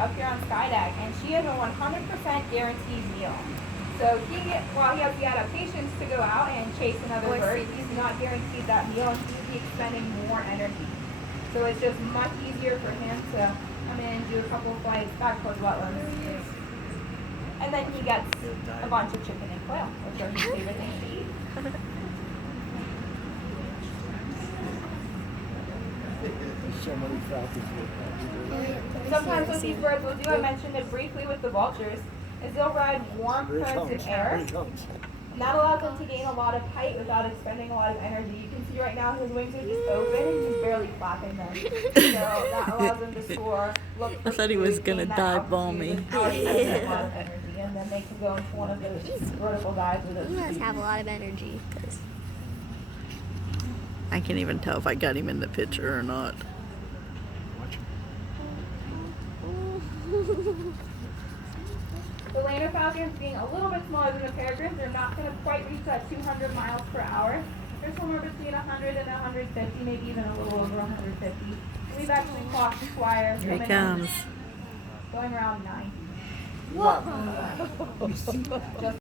up here on Skydeck, and she has a 100% guaranteed meal. So while he has the adaptations to go out and chase another bird, he's not guaranteed that meal, and he would be expending more energy. So it's just much easier for him to come in and do a couple of flights back towards wetlands. And then he gets a bunch of chicken and quail, which are his favorite things to eat. Sometimes what these birds will do, I mentioned it briefly with the vultures, is they'll ride warm currents of air. And that allows them to gain a lot of height without expending a lot of energy. You can see right now his wings are just open and he's barely flapping them. So that allows him to soar, look for I thought he was going to dive bomb me. without expending a lot of energy. And then they can go into one of those vertical dives with He those. must have a lot of energy. I can't even tell if I got him in the picture or not. The lander falcons, being a little bit smaller than the peregrines, they're not going to quite reach that 200 miles per hour. They're somewhere between 100 and 150, maybe even a little over 150. We've actually clocked Squire Here he coming comes. in, going around 9. Whoa! Just